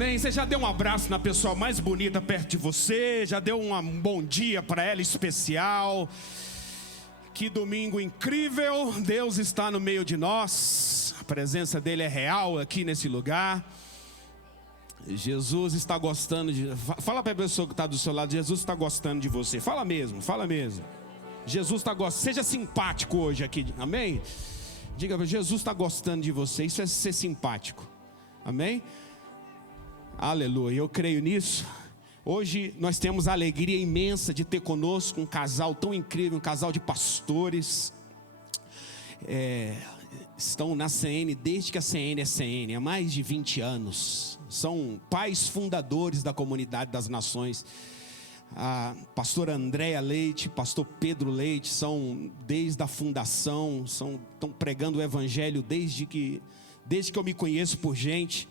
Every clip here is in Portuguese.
Amém? Você já deu um abraço na pessoa mais bonita perto de você? Já deu um bom dia para ela especial? Que domingo incrível! Deus está no meio de nós. A presença dele é real aqui nesse lugar. Jesus está gostando de... Fala para a pessoa que está do seu lado: Jesus está gostando de você. Fala mesmo, fala mesmo. Jesus está gostando. Seja simpático hoje aqui, amém? Diga para Jesus: está gostando de você. Isso é ser simpático, amém? Aleluia, eu creio nisso. Hoje nós temos a alegria imensa de ter conosco um casal tão incrível, um casal de pastores. Estão na CN desde que a CN é CN, há mais de 20 anos. São pais fundadores da Comunidade das Nações. A pastora Andréa Leite, pastor Pedro Leite, são desde a fundação, estão pregando o evangelho desde que eu me conheço por gente.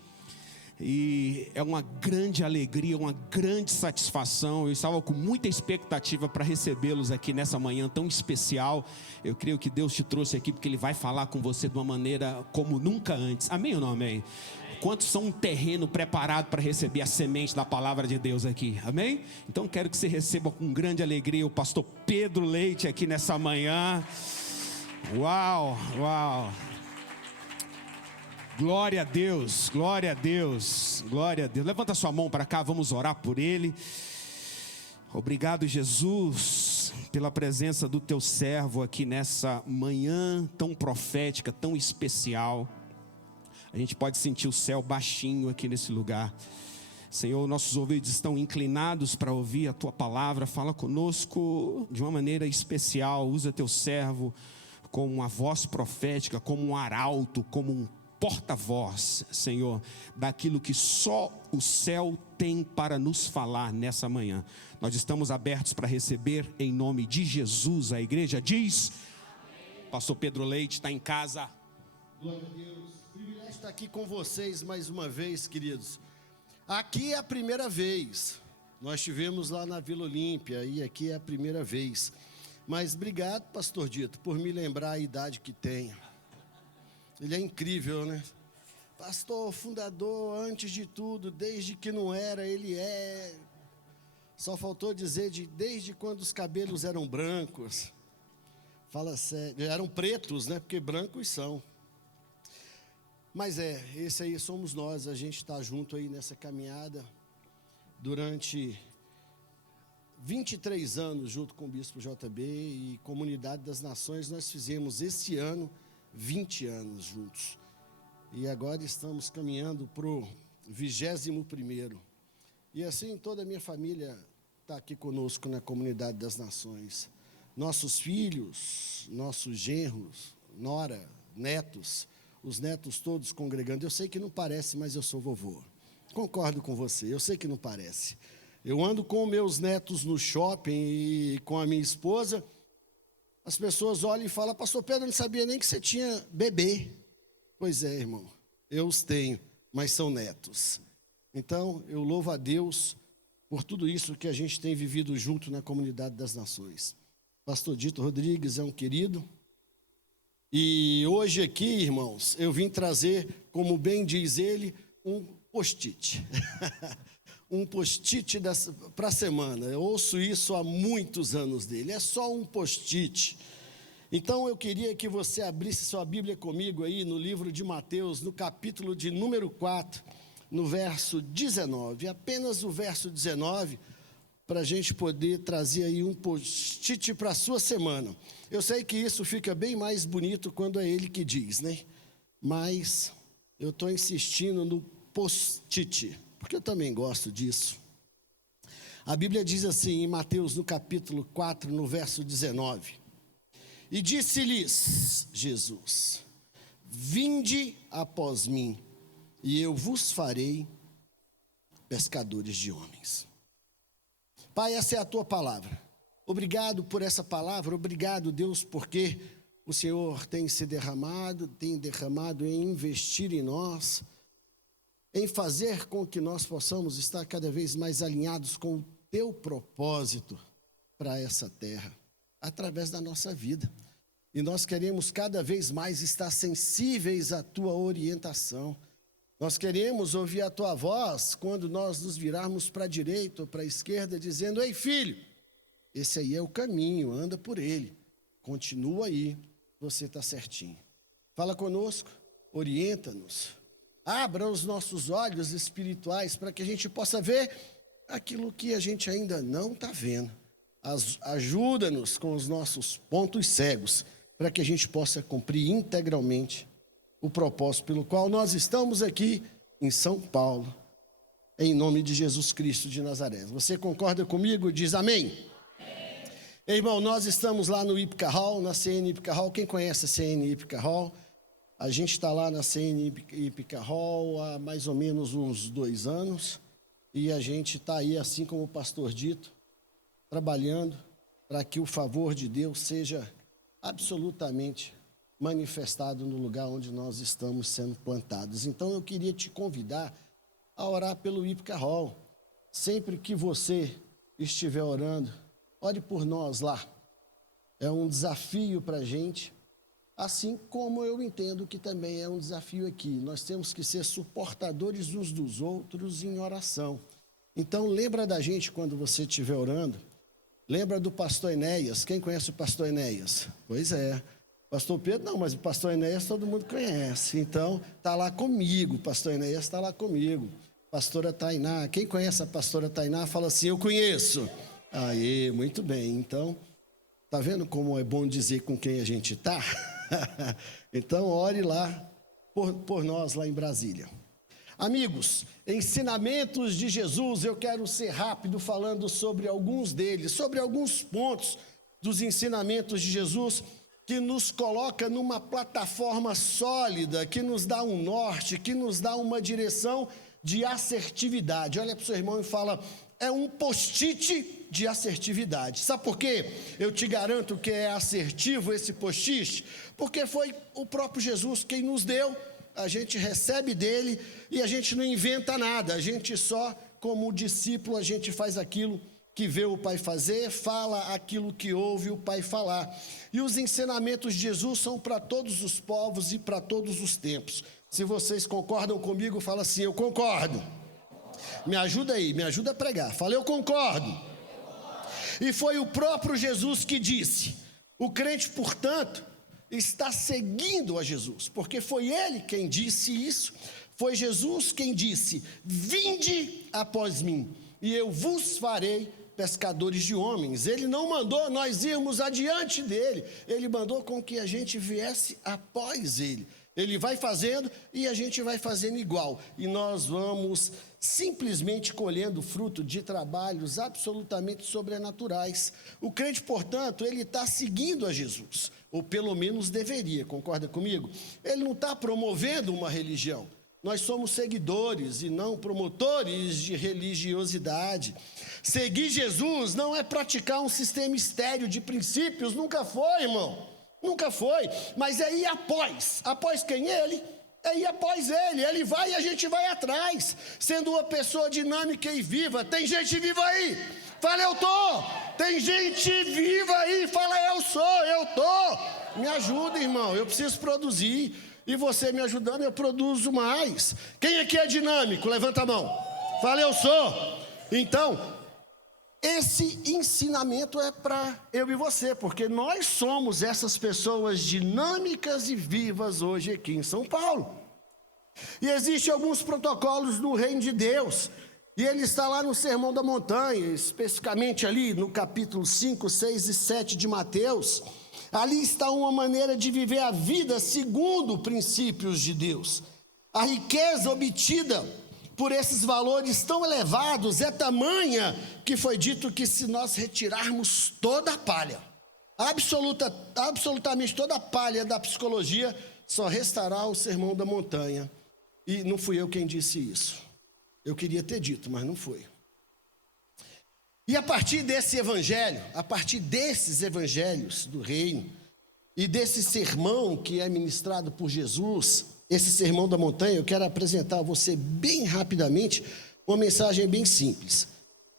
E é uma grande alegria, uma grande satisfação. Eu estava com muita expectativa para recebê-los aqui nessa manhã tão especial. Eu creio que Deus te trouxe aqui porque Ele vai falar com você de uma maneira como nunca antes. Amém ou não amém? Quantos são um terreno preparado para receber a semente da palavra de Deus aqui? Amém? Então quero que você receba com grande alegria o pastor Pedro Leite aqui nessa manhã. Uau, uau. Glória a Deus, glória a Deus, glória a Deus. Levanta sua mão para cá, vamos orar por ele. Obrigado, Jesus, pela presença do teu servo aqui nessa manhã tão profética, tão especial. A gente pode sentir o céu baixinho aqui nesse lugar. Senhor, nossos ouvidos estão inclinados para ouvir a tua palavra. Fala conosco de uma maneira especial. Usa teu servo como uma voz profética, como um arauto, como um porta-voz, Senhor, daquilo que só o céu tem para nos falar nessa manhã. Nós estamos abertos para receber em nome de Jesus. A igreja diz: amém. Pastor Pedro Leite está em casa. Glória a Deus. Privilégio estar aqui com vocês mais uma vez, queridos. Aqui é a primeira vez. Nós estivemos lá na Vila Olímpia e aqui é a primeira vez. Mas obrigado, pastor Dito, por me lembrar a idade que tenho. Ele é incrível, né? Pastor, fundador, antes de tudo, desde que não era, ele é. Só faltou dizer desde quando os cabelos eram brancos. Fala sério, eram pretos, né? Porque brancos são. Mas esse aí somos nós, a gente está junto aí nessa caminhada. Durante 23 anos, junto com o Bispo JB e Comunidade das Nações, nós fizemos esse ano 20 anos juntos. E agora estamos caminhando para o 21º. E assim toda a minha família está aqui conosco na Comunidade das Nações. Nossos filhos, nossos genros, nora, netos, os netos todos congregando. Eu sei que não parece, mas eu sou vovô. Concordo com você, eu sei que não parece. Eu ando com meus netos no shopping e com a minha esposa. As pessoas olham e falam: pastor Pedro, eu não sabia nem que você tinha bebê. Pois é, irmão, eu os tenho, mas são netos. Então, eu louvo a Deus por tudo isso que a gente tem vivido junto na Comunidade das Nações. Pastor Dito Rodrigues é um querido. E hoje aqui, irmãos, eu vim trazer, como bem diz ele, um post-it. Um post-it para a semana. Eu ouço isso há muitos anos dele. É só um post-it. Então eu queria que você abrisse sua Bíblia comigo aí no livro de Mateus, no capítulo de número 4, no verso 19. Apenas o verso 19, para a gente poder trazer aí um post-it para a sua semana. Eu sei que isso fica bem mais bonito quando é ele que diz, né? Mas eu estou insistindo no post-it, porque eu também gosto disso. A Bíblia diz assim, em Mateus, no capítulo 4, no verso 19. E disse-lhes Jesus: vinde após mim, e eu vos farei pescadores de homens. Pai, essa é a tua palavra. Obrigado por essa palavra, obrigado, Deus, porque o Senhor tem derramado em investir em nós, em fazer com que nós possamos estar cada vez mais alinhados com o teu propósito para essa terra, através da nossa vida. E nós queremos cada vez mais estar sensíveis à tua orientação. Nós queremos ouvir a tua voz quando nós nos virarmos para a direita ou para a esquerda, dizendo: ei, filho, esse aí é o caminho, anda por ele. Continua aí, você está certinho. Fala conosco, orienta-nos. Abra os nossos olhos espirituais para que a gente possa ver aquilo que a gente ainda não está vendo. Ajuda-nos com os nossos pontos cegos, para que a gente possa cumprir integralmente o propósito pelo qual nós estamos aqui em São Paulo, em nome de Jesus Cristo de Nazaré. Você concorda comigo? Diz amém. Irmão, nós estamos lá no Ípica Hall, na CN Ípica Hall. Quem conhece a CN Ípica Hall? A gente está lá na CN Ípica Hall há mais ou menos uns 2 anos. E a gente está aí, assim como o pastor dito, trabalhando para que o favor de Deus seja absolutamente manifestado no lugar onde nós estamos sendo plantados. Então eu queria te convidar a orar pelo Ípica Hall. Sempre que você estiver orando, ore por nós lá. É um desafio para a gente, assim como eu entendo que também é um desafio aqui. Nós temos que ser suportadores uns dos outros em oração. Então lembra da gente quando você estiver orando. Lembra do pastor Enéas. Quem conhece o pastor Enéas? Pois é. Pastor Pedro, não, mas o pastor Enéas todo mundo conhece. Então, está lá comigo. O pastor Enéas está lá comigo. Pastora Tainá. Quem conhece a pastora Tainá, fala assim: eu conheço. Aí, muito bem. Então, está vendo como é bom dizer com quem a gente está? Então, ore lá por nós lá em Brasília. Amigos, ensinamentos de Jesus, eu quero ser rápido falando sobre alguns deles, sobre alguns pontos dos ensinamentos de Jesus, que nos coloca numa plataforma sólida, que nos dá um norte, que nos dá uma direção de assertividade. Olha para o seu irmão e fala: é um post-it de assertividade. Sabe por quê? Eu te garanto que é assertivo esse post-it, porque foi o próprio Jesus quem nos deu. A gente recebe dele e a gente não inventa nada, a gente só, como discípulo, a gente faz aquilo que vê o Pai fazer, fala aquilo que ouve o Pai falar. E os ensinamentos de Jesus são para todos os povos e para todos os tempos. Se vocês concordam comigo, fala assim: eu concordo. Me ajuda aí, me ajuda a pregar. Fala: eu concordo. E foi o próprio Jesus que disse. O crente, portanto, está seguindo a Jesus, porque foi ele quem disse isso. Foi Jesus quem disse: vinde após mim, e eu vos farei pescadores de homens. Ele não mandou nós irmos adiante dele, ele mandou com que a gente viesse após ele. Ele vai fazendo e a gente vai fazendo igual, e nós vamos simplesmente colhendo fruto de trabalhos absolutamente sobrenaturais. O crente, portanto, ele está seguindo a Jesus, ou pelo menos deveria, concorda comigo? Ele não está promovendo uma religião. Nós somos seguidores e não promotores de religiosidade. Seguir Jesus não é praticar um sistema estéril de princípios, nunca foi, irmão. Nunca foi, mas é ir após. Após quem? Ele. É ir após ele. Ele vai e a gente vai atrás, sendo uma pessoa dinâmica e viva. Tem gente viva aí? Fala: eu tô. Tem gente viva aí? Fala: eu sou, eu tô. Me ajuda, irmão, eu preciso produzir. E você me ajudando, eu produzo mais. Quem aqui é dinâmico? Levanta a mão. Fala: eu sou. Então, esse ensinamento é para eu e você, porque nós somos essas pessoas dinâmicas e vivas hoje aqui em São Paulo. E existem alguns protocolos no reino de Deus, e ele está lá no Sermão da Montanha, especificamente ali no capítulo 5, 6 e 7 de Mateus. Ali está uma maneira de viver a vida segundo princípios de Deus. A riqueza obtida por esses valores tão elevados é tamanha que foi dito que se nós retirarmos toda a palha, absolutamente toda a palha da psicologia, só restará o Sermão da Montanha. E não fui eu quem disse isso. Eu queria ter dito, mas não foi. E a partir desse evangelho, a partir desses evangelhos do reino, e desse sermão que é ministrado por Jesus, esse Sermão da Montanha, eu quero apresentar a você bem rapidamente uma mensagem bem simples,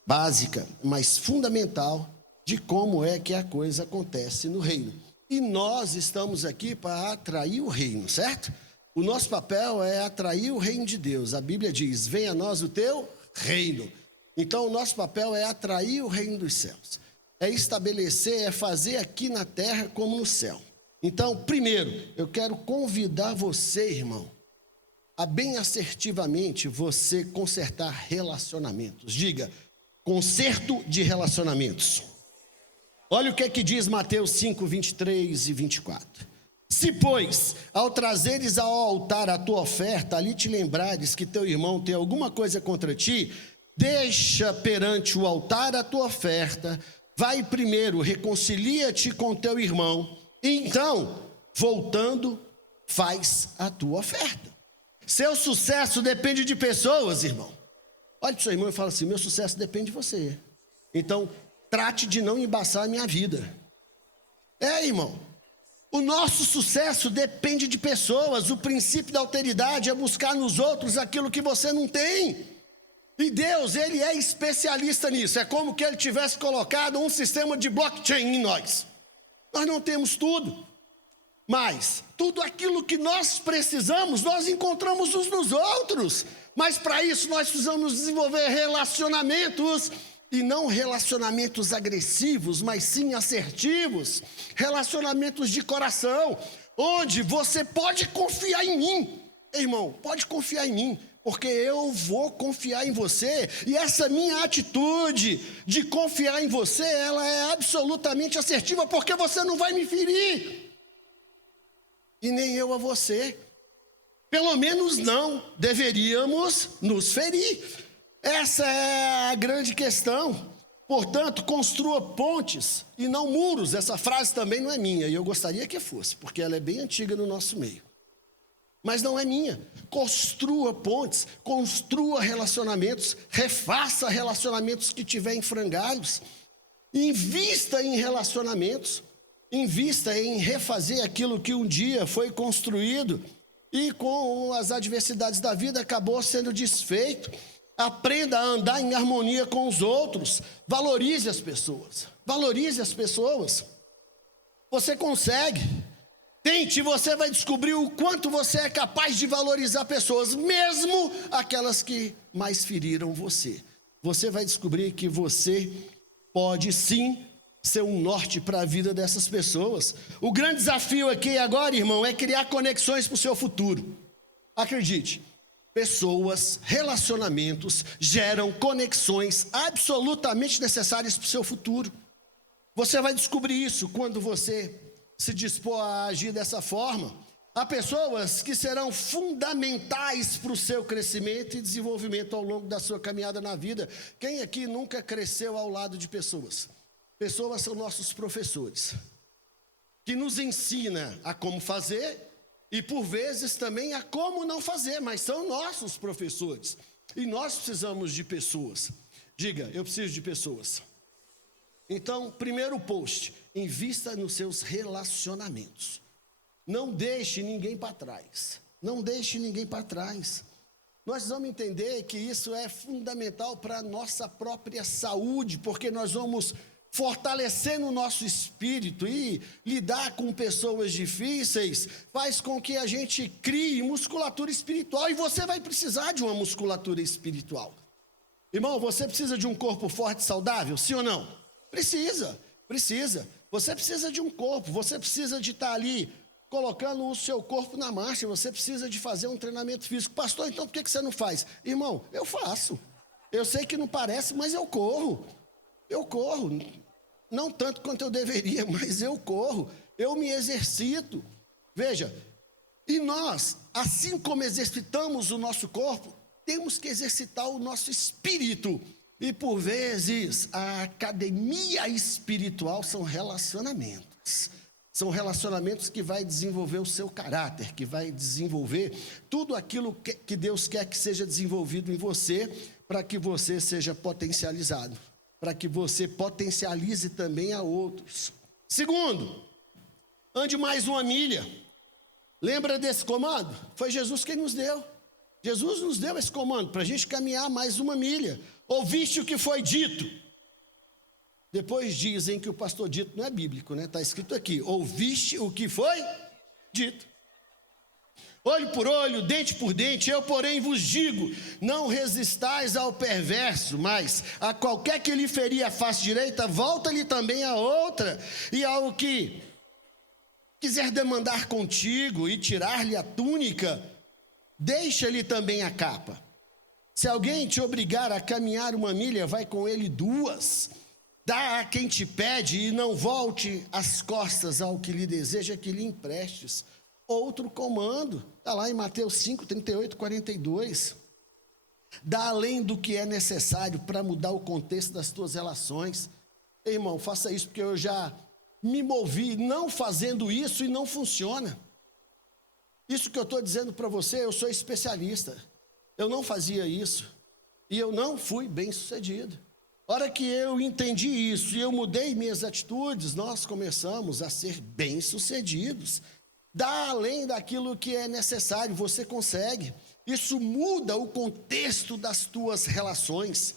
básica, mas fundamental, de como é que a coisa acontece no reino. E nós estamos aqui para atrair o reino, certo? O nosso papel é atrair o reino de Deus. A Bíblia diz: venha a nós o teu reino. Então, o nosso papel é atrair o reino dos céus. É estabelecer, é fazer aqui na terra como no céu. Então, primeiro, eu quero convidar você, irmão, a bem assertivamente você consertar relacionamentos. Diga, conserto de relacionamentos. Olha o que é que diz Mateus 5, 23 e 24. Se, pois, ao trazeres ao altar a tua oferta, ali te lembrares que teu irmão tem alguma coisa contra ti, deixa perante o altar a tua oferta, vai primeiro, reconcilia-te com teu irmão, e então, voltando, faz a tua oferta. Seu sucesso depende de pessoas, irmão. Olha para o seu irmão e fala assim: meu sucesso depende de você. Então, trate de não embaçar a minha vida. Irmão, o nosso sucesso depende de pessoas. O princípio da alteridade é buscar nos outros aquilo que você não tem. E Deus, Ele é especialista nisso. É como que Ele tivesse colocado um sistema de blockchain em nós. Nós não temos tudo, mas tudo aquilo que nós precisamos, nós encontramos uns nos outros. Mas para isso nós precisamos desenvolver relacionamentos, e não relacionamentos agressivos, mas sim assertivos, relacionamentos de coração, onde você pode confiar em mim, irmão, pode confiar em mim, porque eu vou confiar em você, e essa minha atitude de confiar em você, ela é absolutamente assertiva, porque você não vai me ferir, e nem eu a você, pelo menos não deveríamos nos ferir. Essa é a grande questão. Portanto, construa pontes e não muros. Essa frase também não é minha, e eu gostaria que fosse, porque ela é bem antiga no nosso meio. Mas não é minha. Construa pontes, construa relacionamentos, refaça relacionamentos que tiver em frangalhos. Invista em relacionamentos, invista em refazer aquilo que um dia foi construído e com as adversidades da vida acabou sendo desfeito. Aprenda a andar em harmonia com os outros. Valorize as pessoas. Valorize as pessoas. Você consegue. Tente, você vai descobrir o quanto você é capaz de valorizar pessoas, mesmo aquelas que mais feriram você. Você vai descobrir que você pode sim ser um norte para a vida dessas pessoas. O grande desafio aqui agora, irmão, é criar conexões para o seu futuro. Acredite. Pessoas, relacionamentos geram conexões absolutamente necessárias para o seu futuro. Você vai descobrir isso quando você se dispor a agir dessa forma. Há pessoas que serão fundamentais para o seu crescimento e desenvolvimento ao longo da sua caminhada na vida. Quem aqui nunca cresceu ao lado de pessoas? Pessoas são nossos professores, que nos ensina a como fazer e por vezes também a como não fazer, mas são nossos professores. E nós precisamos de pessoas. Diga, eu preciso de pessoas. Então, primeiro post, invista nos seus relacionamentos. Não deixe ninguém para trás. Não deixe ninguém para trás. Nós vamos entender que isso é fundamental para a nossa própria saúde, porque nós vamos fortalecendo o nosso espírito, e lidar com pessoas difíceis faz com que a gente crie musculatura espiritual, e você vai precisar de uma musculatura espiritual. Irmão, você precisa de um corpo forte e saudável, sim ou não? Precisa. Você precisa de um corpo, você precisa de estar ali colocando o seu corpo na marcha, você precisa de fazer um treinamento físico. Pastor, então por que você não faz? Irmão, eu faço. Eu sei que não parece, mas eu corro. Não tanto quanto eu deveria, mas eu corro, eu me exercito. Veja, e nós, assim como exercitamos o nosso corpo, temos que exercitar o nosso espírito. E por vezes, a academia espiritual são relacionamentos. São relacionamentos que vai desenvolver o seu caráter, que vai desenvolver tudo aquilo que Deus quer que seja desenvolvido em você, para que você seja potencializado, para que você potencialize também a outros. Segundo, ande mais uma milha. Lembra desse comando? Foi Jesus quem nos deu. Jesus nos deu esse comando para a gente caminhar mais uma milha. Ouviste o que foi dito? Depois dizem que o pastor dito não é bíblico, né? Está escrito aqui, ouviste o que foi dito. olho por olho, dente por dente. Eu, porém, vos digo, não resistais ao perverso, mas a qualquer que lhe ferir a face direita, volta-lhe também a outra. E ao que quiser demandar contigo e tirar-lhe a túnica, deixa-lhe também a capa. Se alguém te obrigar a caminhar 1 milha, vai com ele 2. Dá a quem te pede e não volte as costas ao que lhe deseja que lhe emprestes. Outro comando, está lá em Mateus 5, 38, 42. Dá além do que é necessário para mudar o contexto das tuas relações. Ei, irmão, faça isso, porque eu já me movi não fazendo isso e não funciona. Isso que eu estou dizendo para você, eu sou especialista. Eu não fazia isso e eu não fui bem sucedido. A hora que eu entendi isso e eu mudei minhas atitudes, nós começamos a ser bem sucedidos. Dá além daquilo que é necessário, você consegue. Isso muda o contexto das tuas relações.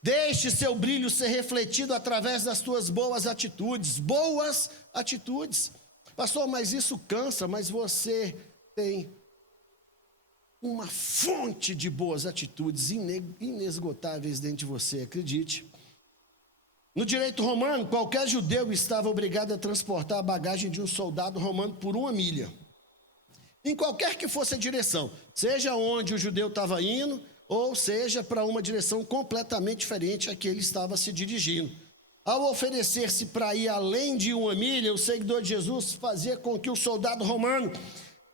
Deixe seu brilho ser refletido através das tuas boas atitudes. Boas atitudes. Pastor, mas isso cansa, mas você tem uma fonte de boas atitudes inesgotáveis dentro de você, acredite. No direito romano, qualquer judeu estava obrigado a transportar a bagagem de um soldado romano por 1 milha. Em qualquer que fosse a direção, seja onde o judeu estava indo, ou seja para uma direção completamente diferente a que ele estava se dirigindo. Ao oferecer-se para ir além de 1 milha, o seguidor de Jesus fazia com que o soldado romano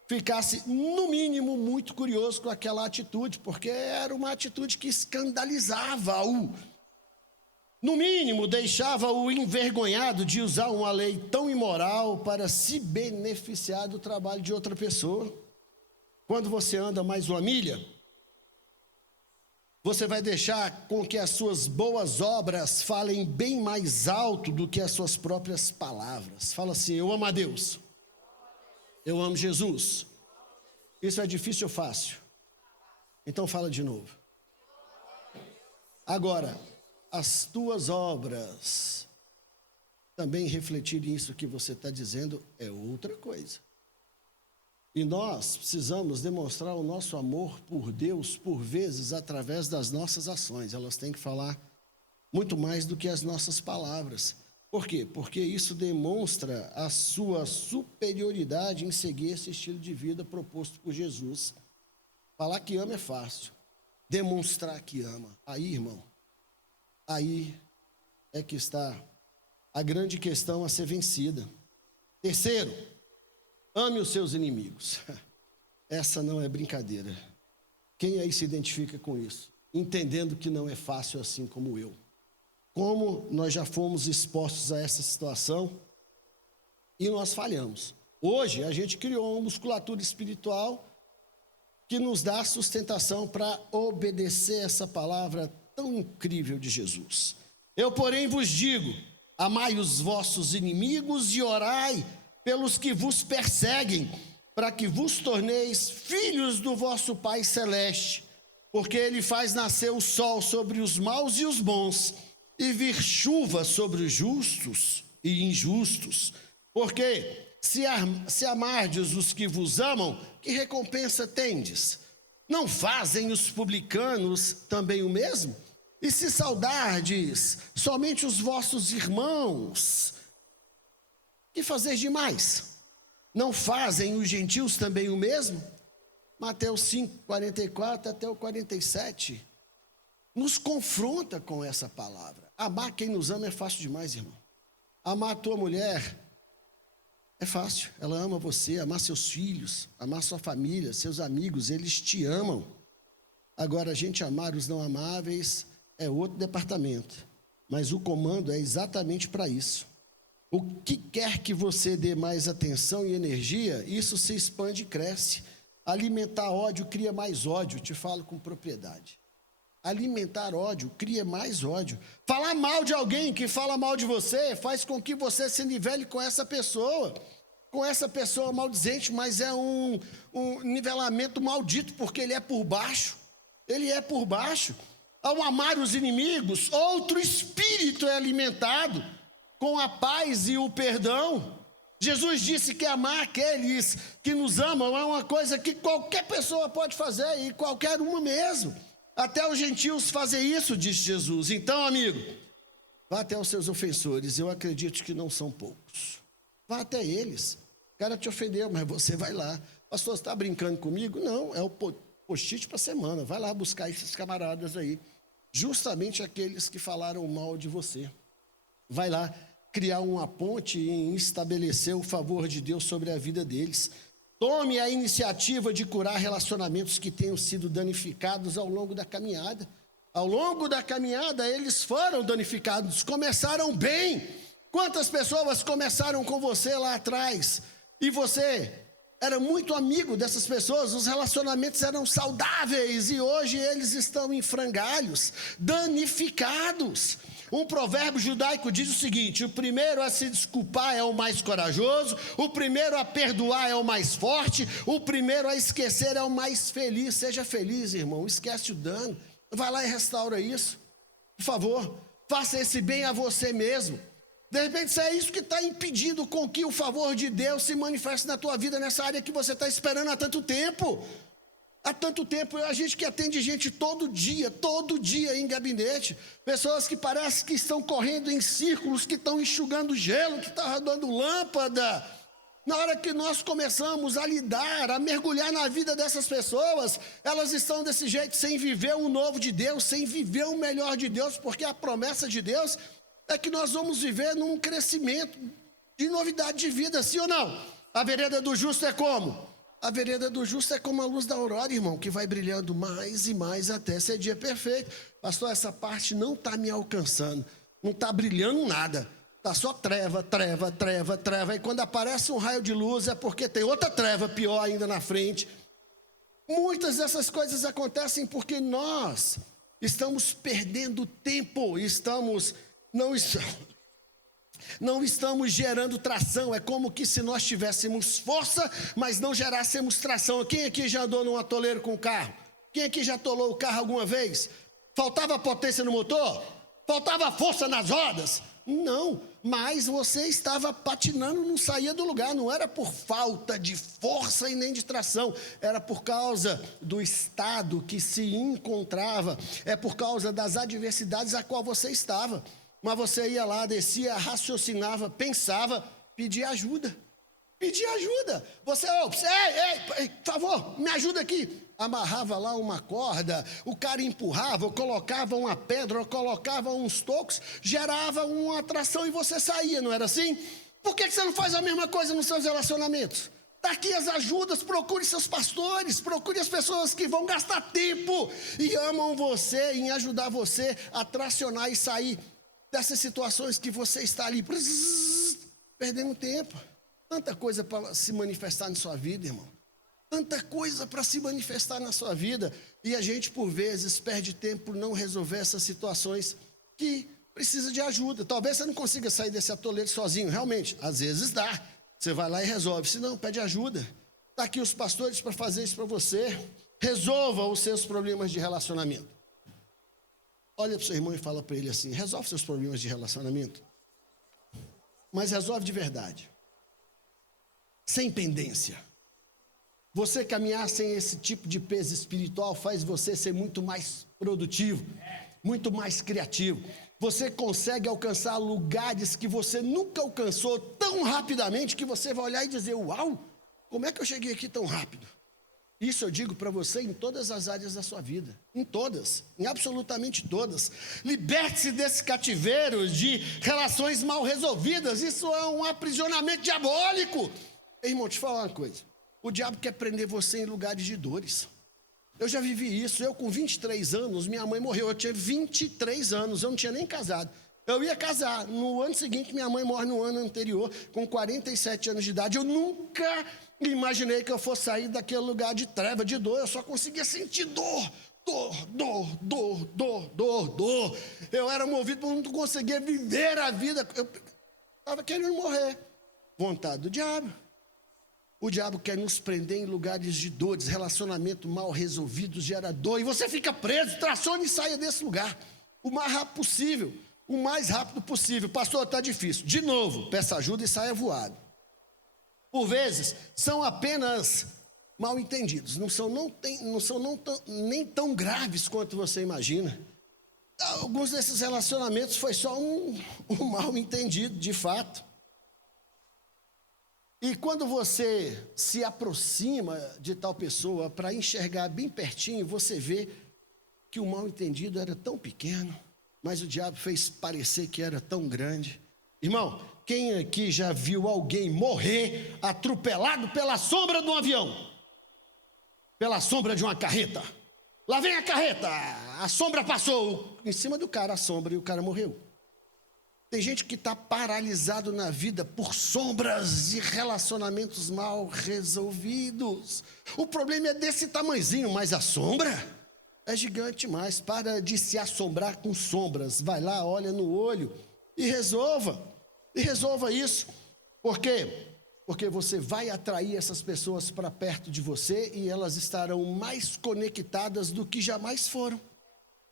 ficasse, no mínimo, muito curioso com aquela atitude, porque era uma atitude que escandalizava-o. No mínimo, deixava-o envergonhado de usar uma lei tão imoral para se beneficiar do trabalho de outra pessoa. Quando você anda mais 1 milha, você vai deixar com que as suas boas obras falem bem mais alto do que as suas próprias palavras. Fala assim: eu amo a Deus. Eu amo Jesus. Isso é difícil ou fácil? Então fala de novo. Agora, as tuas obras também refletirem isso que você está dizendo é outra coisa. E nós precisamos demonstrar o nosso amor por Deus, por vezes, através das nossas ações. Elas têm que falar muito mais do que as nossas palavras. Por quê? Porque isso demonstra a sua superioridade em seguir esse estilo de vida proposto por Jesus. Falar que ama é fácil. Demonstrar que ama. Aí, irmão, aí é que está a grande questão a ser vencida. Terceiro, ame os seus inimigos. Essa não é brincadeira. Quem aí se identifica com isso? Entendendo que não é fácil assim como eu. Como nós já fomos expostos a essa situação e nós falhamos. Hoje a gente criou uma musculatura espiritual que nos dá sustentação para obedecer essa palavra tão incrível de Jesus. Eu, porém, vos digo: amai os vossos inimigos e orai pelos que vos perseguem, para que vos torneis filhos do vosso Pai Celeste, porque Ele faz nascer o sol sobre os maus e os bons, e vir chuva sobre os justos e injustos. Porque se amardes os que vos amam, que recompensa tendes? Não fazem os publicanos também o mesmo? E se saudardes somente os vossos irmãos, que fazeis demais? Não fazem os gentios também o mesmo? Mateus 5, 44 até o 47, nos confronta com essa palavra. Amar quem nos ama é fácil demais, irmão. Amar a tua mulher é fácil, ela ama você. Amar seus filhos, amar sua família, seus amigos, eles te amam. Agora, a gente amar os não amáveis é outro departamento, mas o comando é exatamente para isso. O que quer que você dê mais atenção e energia, isso se expande e cresce. Alimentar ódio cria mais ódio, te falo com propriedade. Alimentar ódio cria mais ódio. Falar mal de alguém que fala mal de você faz com que você se nivele com essa pessoa maldizente, mas é um nivelamento maldito, porque ele é por baixo. Ele é por baixo. Ao amar os inimigos, outro espírito é alimentado com a paz e o perdão. Jesus disse que amar aqueles que nos amam é uma coisa que qualquer pessoa pode fazer, e qualquer uma mesmo. Até os gentios fazem isso, disse Jesus. Então, amigo, vá até os seus ofensores, eu acredito que não são poucos. Vá até eles. O cara te ofendeu, mas você vai lá. Pastor, você está brincando comigo? Não, é o post-it para a semana. Vai lá buscar esses camaradas aí. Justamente aqueles que falaram mal de você. Vai lá criar uma ponte e estabelecer o favor de Deus sobre a vida deles. Tome a iniciativa de curar relacionamentos que tenham sido danificados ao longo da caminhada. Ao longo da caminhada, eles foram danificados, começaram bem. Quantas pessoas começaram com você lá atrás? E você era muito amigo dessas pessoas, os relacionamentos eram saudáveis, e hoje eles estão em frangalhos, danificados. Um provérbio judaico diz o seguinte: o primeiro a se desculpar é o mais corajoso, o primeiro a perdoar é o mais forte, o primeiro a esquecer é o mais feliz. Seja feliz, irmão, esquece o dano, vai lá e restaura isso, por favor, faça esse bem a você mesmo. De repente, isso é isso que está impedindo com que o favor de Deus se manifeste na tua vida, nessa área que você está esperando há tanto tempo. Há tanto tempo, a gente que atende gente todo dia em gabinete, pessoas que parecem que estão correndo em círculos, que estão enxugando gelo, que estão rodando lâmpada. Na hora que nós começamos a lidar, a mergulhar na vida dessas pessoas, elas estão desse jeito, sem viver o novo de Deus, sem viver o melhor de Deus, porque a promessa de Deus é que nós vamos viver num crescimento de novidade de vida, sim ou não? A vereda do justo é como? A vereda do justo é como a luz da aurora, irmão, que vai brilhando mais e mais até ser dia perfeito. Pastor, essa parte não está me alcançando, não está brilhando nada, está só treva, e quando aparece um raio de luz é porque tem outra treva pior ainda na frente. Muitas dessas coisas acontecem porque nós estamos perdendo tempo, não estamos gerando tração. É como que se nós tivéssemos força, mas não gerássemos tração. Quem aqui já andou num atoleiro com o carro? Quem aqui já atolou o carro alguma vez? Faltava potência no motor? Faltava força nas rodas? Não, mas você estava patinando, não saía do lugar. Não era por falta de força e nem de tração, era por causa do estado que se encontrava, é por causa das adversidades a qual você estava. Mas você ia lá, descia, raciocinava, pensava, pedia ajuda. Você, ei, por favor, me ajuda aqui. Amarrava lá uma corda, o cara empurrava, colocava uma pedra, colocava uns tocos, gerava uma atração e você saía, não era assim? Por que você não faz a mesma coisa nos seus relacionamentos? Está aqui as ajudas, procure seus pastores, procure as pessoas que vão gastar tempo e amam você, em ajudar você a tracionar e sair dessas situações que você está ali, perdendo tempo. Tanta coisa para se manifestar na sua vida, irmão. Tanta coisa para se manifestar na sua vida. E a gente, por vezes, perde tempo por não resolver essas situações que precisa de ajuda. Talvez você não consiga sair desse atoleiro sozinho, realmente. Às vezes dá. Você vai lá e resolve. Se não, pede ajuda. Está aqui os pastores para fazer isso para você. Resolva os seus problemas de relacionamento. Olha para o seu irmão e fala para ele assim: resolve seus problemas de relacionamento, mas resolve de verdade, sem pendência. Você caminhar sem esse tipo de peso espiritual faz você ser muito mais produtivo, muito mais criativo. Você consegue alcançar lugares que você nunca alcançou tão rapidamente que você vai olhar e dizer: uau, como é que eu cheguei aqui tão rápido? Isso eu digo para você em todas as áreas da sua vida, em todas, em absolutamente todas. Liberte-se desse cativeiro de relações mal resolvidas. Isso é um aprisionamento diabólico. Irmão, te falar uma coisa: o diabo quer prender você em lugares de dores. Eu já vivi isso. Eu com 23 anos, minha mãe morreu. Eu tinha 23 anos, eu não tinha nem casado. Eu ia casar, no ano seguinte minha mãe morre no ano anterior, com 47 anos de idade. Eu nunca imaginei que eu fosse sair daquele lugar de treva, de dor. Eu só conseguia sentir dor. Eu era movido por não conseguir viver a vida. Eu estava querendo morrer. Vontade do diabo. O diabo quer nos prender em lugares de dores. Relacionamento mal resolvido gera dor. E você fica preso, tracione e saia desse lugar o mais rápido possível. O mais rápido possível. Pastor, está difícil. De novo, peça ajuda e saia voado. por vezes, são apenas mal entendidos. Não são nem tão graves quanto você imagina. Alguns desses relacionamentos foi só um mal entendido, de fato. E quando você se aproxima de tal pessoa para enxergar bem pertinho, você vê que o mal entendido era tão pequeno, mas o diabo fez parecer que era tão grande. Irmão, quem aqui já viu alguém morrer atropelado pela sombra de um avião? Pela sombra de uma carreta? Lá vem a carreta, a sombra passou em cima do cara, a sombra, e o cara morreu. Tem gente que está paralisado na vida por sombras e relacionamentos mal resolvidos. O problema é desse tamanhozinho, mas a sombra é gigante demais. Para de se assombrar com sombras. Vai lá, olha no olho e resolva. E resolva isso. Por quê? Porque você vai atrair essas pessoas para perto de você e elas estarão mais conectadas do que jamais foram.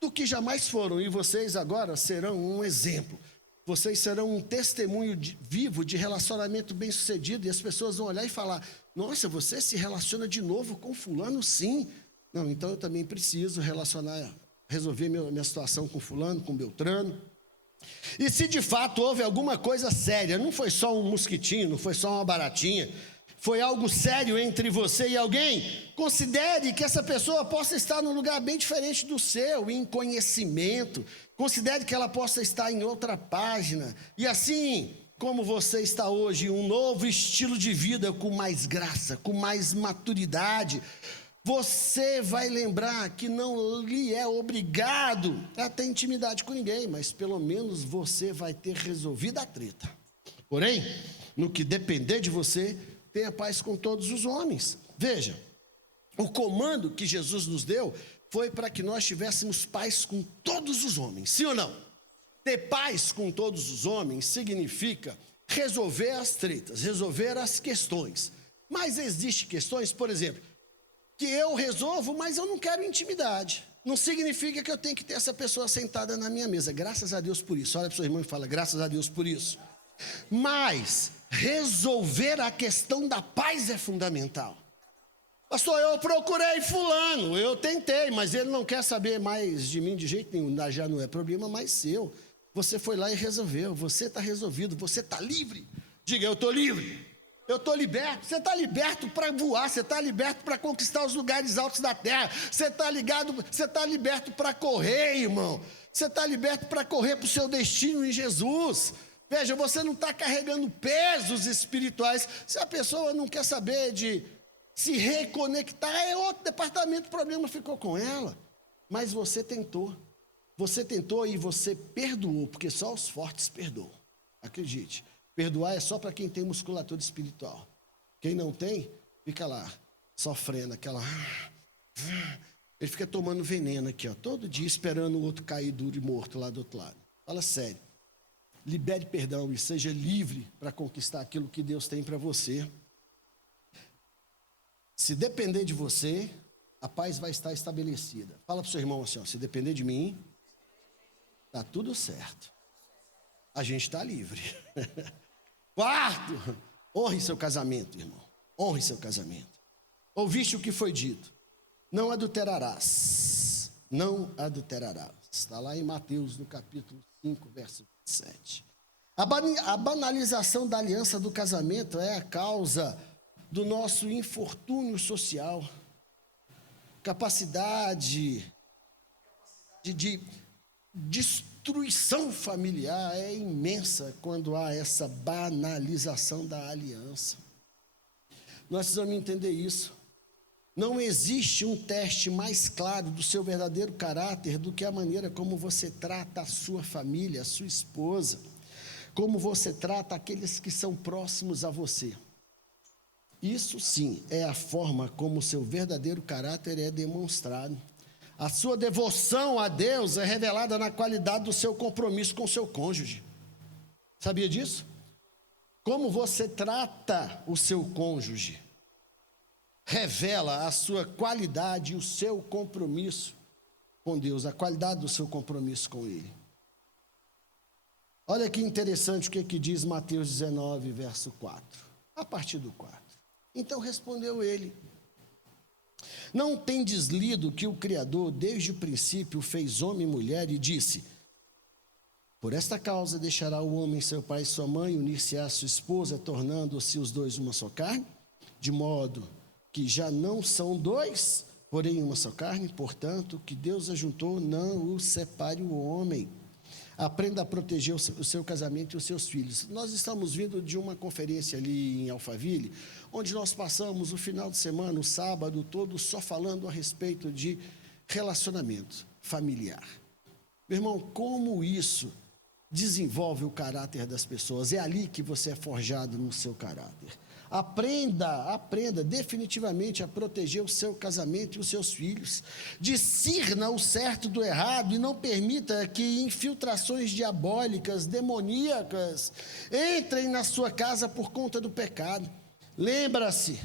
Do que jamais foram. E vocês agora serão um exemplo. Vocês serão um testemunho vivo de relacionamento bem-sucedido. E as pessoas vão olhar e falar: nossa, você se relaciona de novo com fulano? Sim. Não, então eu também preciso resolver minha situação com fulano, com Beltrano. E se de fato houve alguma coisa séria, não foi só um mosquitinho, não foi só uma baratinha, foi algo sério entre você e alguém, considere que essa pessoa possa estar num lugar bem diferente do seu, em conhecimento. Considere que ela possa estar em outra página. E assim como você está hoje, um novo estilo de vida com mais graça, com mais maturidade, você vai lembrar que não lhe é obrigado a ter intimidade com ninguém, mas pelo menos você vai ter resolvido a treta. Porém, no que depender de você, tenha paz com todos os homens. Veja, o comando que Jesus nos deu foi para que nós tivéssemos paz com todos os homens, sim ou não? Ter paz com todos os homens significa resolver as tretas, resolver as questões. Mas existem questões, por exemplo, que eu resolvo, mas eu não quero intimidade. Não significa que eu tenho que ter essa pessoa sentada na minha mesa. Graças a Deus por isso. Olha para o seu irmão e fala: graças a Deus por isso. Mas resolver a questão da paz é fundamental. Pastor, eu procurei fulano, eu tentei, mas ele não quer saber mais de mim de jeito nenhum. Já não é problema mais seu. Você foi lá e resolveu, você está resolvido, você está livre. Diga: eu estou livre, eu estou liberto. Você está liberto para voar, você está liberto para conquistar os lugares altos da terra. Você está liberto para correr, irmão. Você está liberto para correr para o seu destino em Jesus. Veja, você não está carregando pesos espirituais. Se a pessoa não quer saber de se reconectar, é outro departamento, o problema ficou com ela. Mas você tentou e você perdoou, porque só os fortes perdoam. Acredite, perdoar é só para quem tem musculatura espiritual. Quem não tem, fica lá, sofrendo aquela... Ele fica tomando veneno aqui, ó, todo dia esperando o outro cair duro e morto lá do outro lado. Fala sério, libere perdão e seja livre para conquistar aquilo que Deus tem para você. Se depender de você, a paz vai estar estabelecida. Fala para o seu irmão assim, ó, se depender de mim, está tudo certo. A gente está livre. Quarto, honre seu casamento, irmão. Honre seu casamento. Ouviste o que foi dito: não adulterarás. Não adulterarás. Está lá em Mateus, no capítulo 5, verso 7. A banalização da aliança do casamento é a causa do nosso infortúnio social. Capacidade de destruição familiar é imensa quando há essa banalização da aliança. Nós precisamos entender isso. Não existe um teste mais claro do seu verdadeiro caráter do que a maneira como você trata a sua família, a sua esposa, como você trata aqueles que são próximos a você. Isso sim é a forma como o seu verdadeiro caráter é demonstrado. A sua devoção a Deus é revelada na qualidade do seu compromisso com o seu cônjuge. Sabia disso? Como você trata o seu cônjuge revela a sua qualidade e o seu compromisso com Deus, a qualidade do seu compromisso com Ele. Olha que interessante o que diz Mateus 19, verso 4. A partir do 4. Então respondeu ele: não tendes lido que o Criador, desde o princípio, fez homem e mulher e disse: por esta causa deixará o homem seu pai e sua mãe, unir-se-á à sua esposa, tornando-se os dois uma só carne, de modo que já não são dois, porém uma só carne. Portanto, o que Deus ajuntou, não o separe o homem. Aprenda a proteger o seu casamento e os seus filhos. Nós estamos vindo de uma conferência ali em Alphaville, onde nós passamos o final de semana, o sábado todo, só falando a respeito de relacionamento familiar. Meu irmão, como isso desenvolve o caráter das pessoas? É ali que você é forjado no seu caráter. Aprenda definitivamente a proteger o seu casamento e os seus filhos. Discirna o certo do errado e não permita que infiltrações diabólicas, demoníacas, entrem na sua casa por conta do pecado. Lembra-se,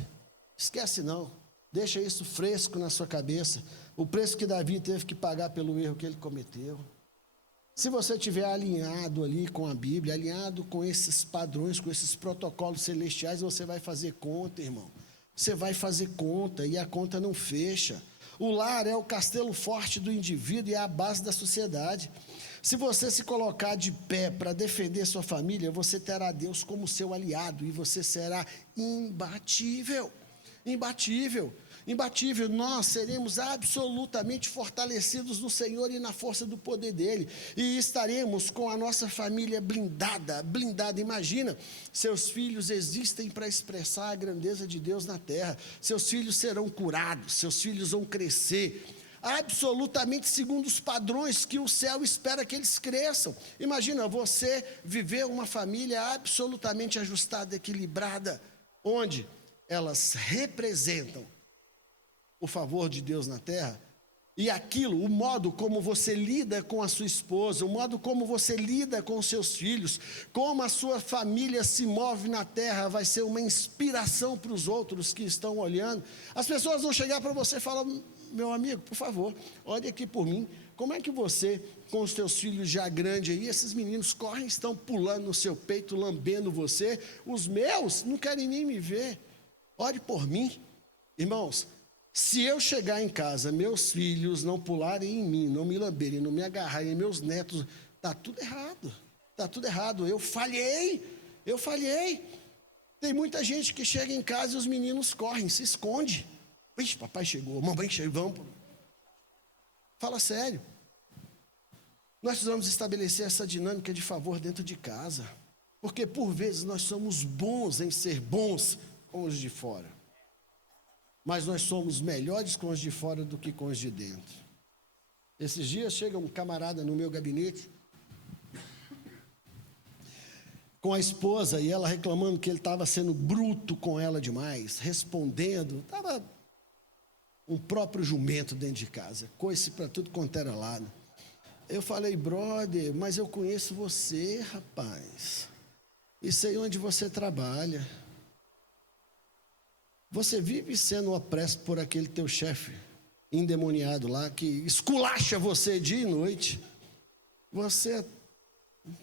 esquece não, deixa isso fresco na sua cabeça, o preço que Davi teve que pagar pelo erro que ele cometeu. Se você estiver alinhado ali com a Bíblia, alinhado com esses padrões, com esses protocolos celestiais, você vai fazer conta, irmão. Você vai fazer conta e a conta não fecha. O lar é o castelo forte do indivíduo e é a base da sociedade. Se você se colocar de pé para defender sua família, você terá Deus como seu aliado e você será imbatível. Imbatível. Imbatível, nós seremos absolutamente fortalecidos no Senhor e na força do poder dEle, e estaremos com a nossa família blindada. Imagina, seus filhos existem para expressar a grandeza de Deus na terra, seus filhos serão curados, seus filhos vão crescer, absolutamente segundo os padrões que o céu espera que eles cresçam. Imagina você viver uma família absolutamente ajustada, equilibrada, onde elas representam o favor de Deus na terra, e aquilo, o modo como você lida com a sua esposa, o modo como você lida com os seus filhos, como a sua família se move na terra, vai ser uma inspiração para os outros que estão olhando. As pessoas vão chegar para você e falar: meu amigo, por favor, olhe aqui por mim, como é que você, com os teus filhos já grandes aí, esses meninos correm, estão pulando no seu peito, lambendo você, os meus não querem nem me ver, ore por mim. Irmãos, se eu chegar em casa, meus filhos não pularem em mim, não me lamberem, não me agarrarem, meus netos, está tudo errado, eu falhei. Tem muita gente que chega em casa e os meninos correm, se esconde. Ixi, papai chegou, mamãe chegou, vamos. Fala sério. Nós precisamos estabelecer essa dinâmica de favor dentro de casa, porque por vezes nós somos bons em ser bons com os de fora, mas nós somos melhores com os de fora do que com os de dentro. Esses dias chega um camarada no meu gabinete com a esposa e ela reclamando que ele estava sendo bruto com ela demais, respondendo, estava um próprio jumento dentro de casa, coice para tudo quanto era lado. Eu falei: brother, mas eu conheço você, rapaz, e sei onde você trabalha. Você vive sendo opresso por aquele teu chefe endemoniado lá, que esculacha você dia e noite. Você é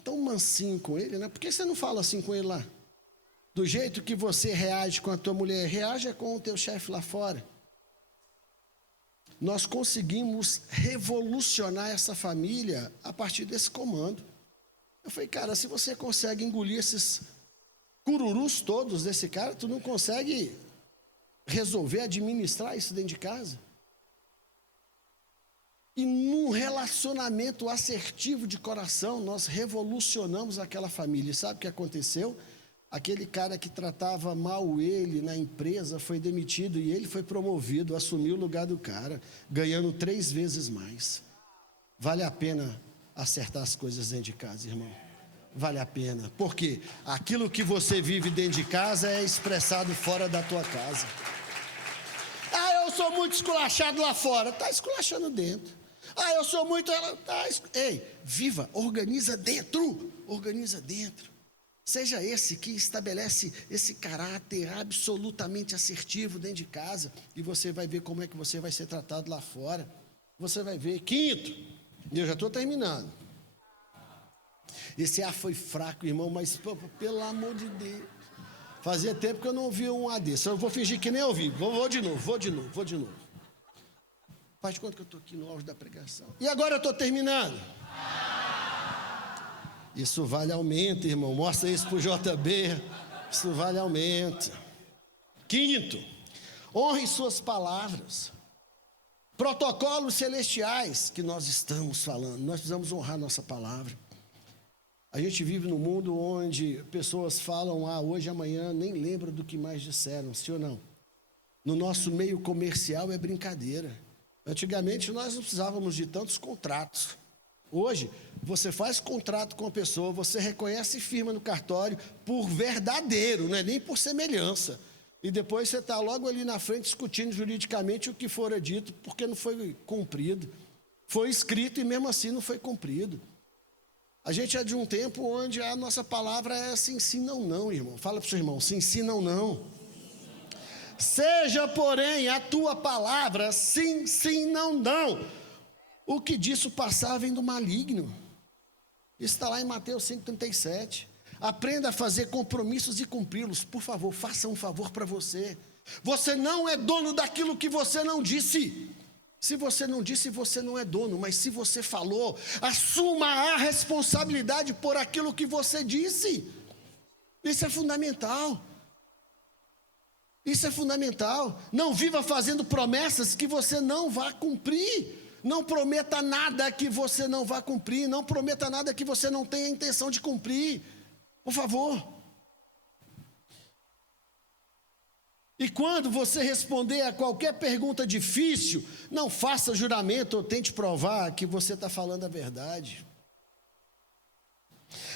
tão mansinho com ele, né? Por que você não fala assim com ele lá? Do jeito que você reage com a tua mulher, reaja com o teu chefe lá fora. Nós conseguimos revolucionar essa família a partir desse comando. Eu falei: cara, se você consegue engolir esses cururus todos desse cara, tu não consegue resolver administrar isso dentro de casa? E num relacionamento assertivo de coração, nós revolucionamos aquela família. E sabe o que aconteceu? Aquele cara que tratava mal ele na empresa foi demitido e ele foi promovido, assumiu o lugar do cara, ganhando 3 vezes mais. Vale a pena acertar as coisas dentro de casa, irmão. Vale a pena, porque aquilo que você vive dentro de casa é expressado fora da tua casa. Ah, eu sou muito esculachado lá fora. Está esculachando dentro. Ah, eu sou muito... Ei, viva, organiza dentro. Organiza dentro. Seja esse que estabelece esse caráter absolutamente assertivo dentro de casa. E você vai ver como é que você vai ser tratado lá fora. Você vai ver. 5º, e eu já estou terminando. Esse ar foi fraco, irmão, mas pelo amor de Deus. Fazia tempo que eu não ouvia um desse. Eu vou fingir que nem ouvi. Vou de novo. Faz de conta que eu estou aqui no auge da pregação. E agora eu estou terminando. Isso vale aumento, irmão. Mostra isso para o JB. Isso vale aumento. Quinto, honre suas palavras. Protocolos celestiais que nós estamos falando. Nós precisamos honrar nossa palavra. A gente vive num mundo onde pessoas falam, hoje, amanhã, nem lembram do que mais disseram, sim ou não? No nosso meio comercial é brincadeira. Antigamente nós não precisávamos de tantos contratos. Hoje, você faz contrato com a pessoa, você reconhece e firma no cartório por verdadeiro, não é nem por semelhança. E depois você está logo ali na frente discutindo juridicamente o que fora dito, porque não foi cumprido. Foi escrito e mesmo assim não foi cumprido. A gente é de um tempo onde a nossa palavra é sim, sim, não, não, irmão. Fala para o seu irmão, sim, sim, não, não. Seja, porém, a tua palavra sim, sim, não, não. O que disso passar vem do maligno. Isso está lá em Mateus 5,37. Aprenda a fazer compromissos e cumpri-los. Por favor, faça um favor para você. Você não é dono daquilo que você não disse. Se você não disse, você não é dono, mas se você falou, assuma a responsabilidade por aquilo que você disse. Isso é fundamental. Isso é fundamental. Não viva fazendo promessas que você não vai cumprir. Não prometa nada que você não vai cumprir. Não prometa nada que você não tenha intenção de cumprir. Por favor. E quando você responder a qualquer pergunta difícil, não faça juramento ou tente provar que você está falando a verdade.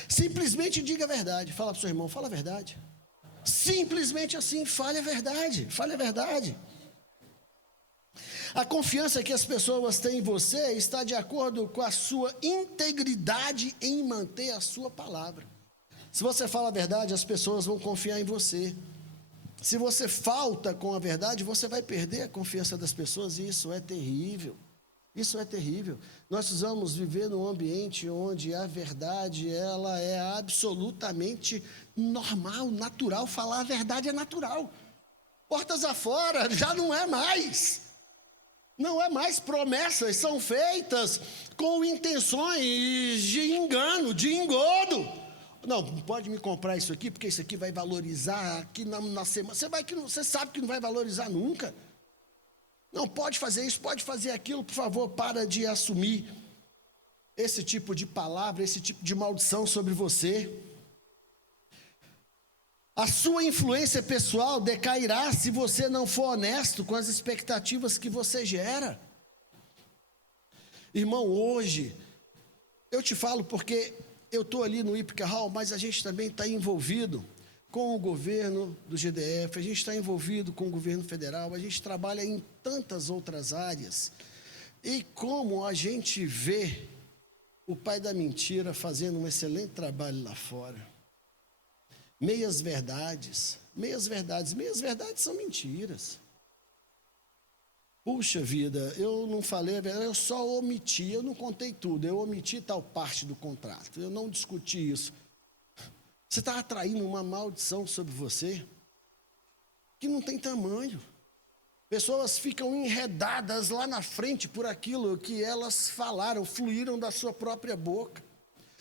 Simplesmente diga a verdade. Fala para o seu irmão, fala a verdade. Simplesmente assim, fale a verdade. Fale a verdade. A confiança que as pessoas têm em você está de acordo com a sua integridade em manter a sua palavra. Se você fala a verdade, as pessoas vão confiar em você. Se você falta com a verdade, você vai perder a confiança das pessoas e isso é terrível. Isso é terrível. Nós precisamos viver num ambiente onde a verdade, ela é absolutamente normal, natural. Falar a verdade é natural. Portas afora, já não é mais. Não é mais. Promessas são feitas com intenções de engano, de engodo. Não pode me comprar isso aqui, porque isso aqui vai valorizar aqui na semana. Você sabe que não vai valorizar nunca. Não, pode fazer isso, pode fazer aquilo, por favor, para de assumir esse tipo de palavra, esse tipo de maldição sobre você. A sua influência pessoal decairá se você não for honesto com as expectativas que você gera. Irmão, hoje, eu te falo porque eu estou ali no Ípica Hall, mas a gente também está envolvido com o governo do GDF, a gente está envolvido com o governo federal, a gente trabalha em tantas outras áreas. E como a gente vê o pai da mentira fazendo um excelente trabalho lá fora. Meias verdades são mentiras. Puxa vida, eu não falei a verdade, eu só omiti, eu não contei tudo, eu omiti tal parte do contrato, eu não discuti isso. Você está atraindo uma maldição sobre você que não tem tamanho. Pessoas ficam enredadas lá na frente por aquilo que elas falaram, fluíram da sua própria boca.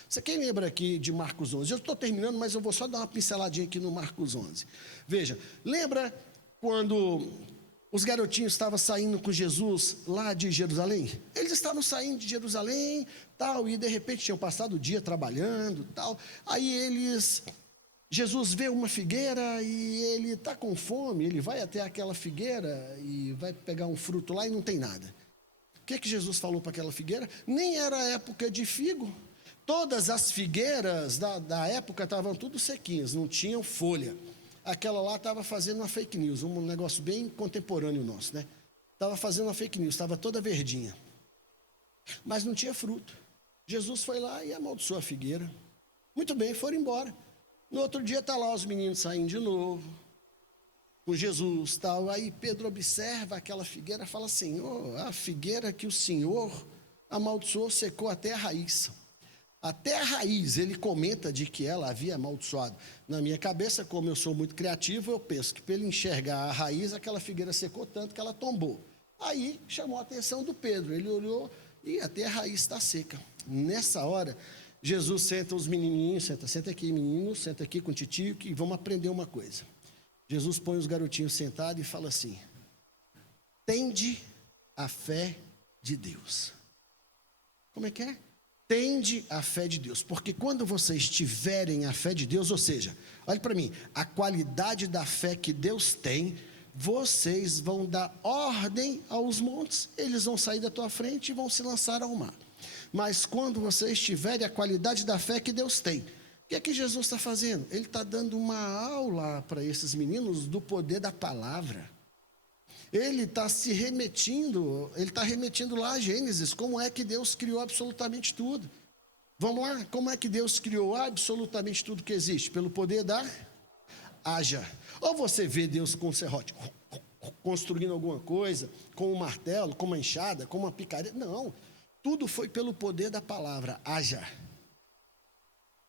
Você quem lembra aqui de Marcos 11? Eu estou terminando, mas eu vou só dar uma pinceladinha aqui no Marcos 11. Veja, lembra quando os garotinhos estavam saindo com Jesus lá de Jerusalém? Eles estavam saindo de Jerusalém, tal, e de repente tinham passado o dia trabalhando, tal. Aí Jesus vê uma figueira e ele está com fome, ele vai até aquela figueira e vai pegar um fruto lá e não tem nada. O que Jesus falou para aquela figueira? Nem era época de figo. Todas as figueiras da época estavam tudo sequinhas, não tinham folha. Aquela lá estava fazendo uma fake news, um negócio bem contemporâneo nosso, né? Estava fazendo uma fake news, estava toda verdinha. Mas não tinha fruto. Jesus foi lá e amaldiçoou a figueira. Muito bem, foram embora. No outro dia está lá os meninos saindo de novo, com Jesus, tal. Aí Pedro observa aquela figueira e fala assim, a figueira que o Senhor amaldiçoou secou até a raiz. Até a raiz, ele comenta de que ela havia amaldiçoado. Na minha cabeça, como eu sou muito criativo, eu penso que para ele enxergar a raiz, aquela figueira secou tanto que ela tombou. Aí chamou a atenção do Pedro, ele olhou e até a raiz está seca. Nessa hora, Jesus senta os menininhos, senta aqui menino, senta aqui com o titio, que vamos aprender uma coisa. Jesus põe os garotinhos sentados e fala assim: tende a fé de Deus. Como é que é? Tende a fé de Deus, porque quando vocês tiverem a fé de Deus, ou seja, olhe para mim, a qualidade da fé que Deus tem, vocês vão dar ordem aos montes, eles vão sair da tua frente e vão se lançar ao mar. Mas quando vocês tiverem a qualidade da fé que Deus tem, o que é que Jesus está fazendo? Ele está dando uma aula para esses meninos do poder da palavra. Ele está remetindo lá a Gênesis, como é que Deus criou absolutamente tudo. Vamos lá, como é que Deus criou absolutamente tudo que existe? Pelo poder da haja. Ou você vê Deus com um serrote, construindo alguma coisa, com um martelo, com uma enxada, com uma picareta. Não, tudo foi pelo poder da palavra, haja.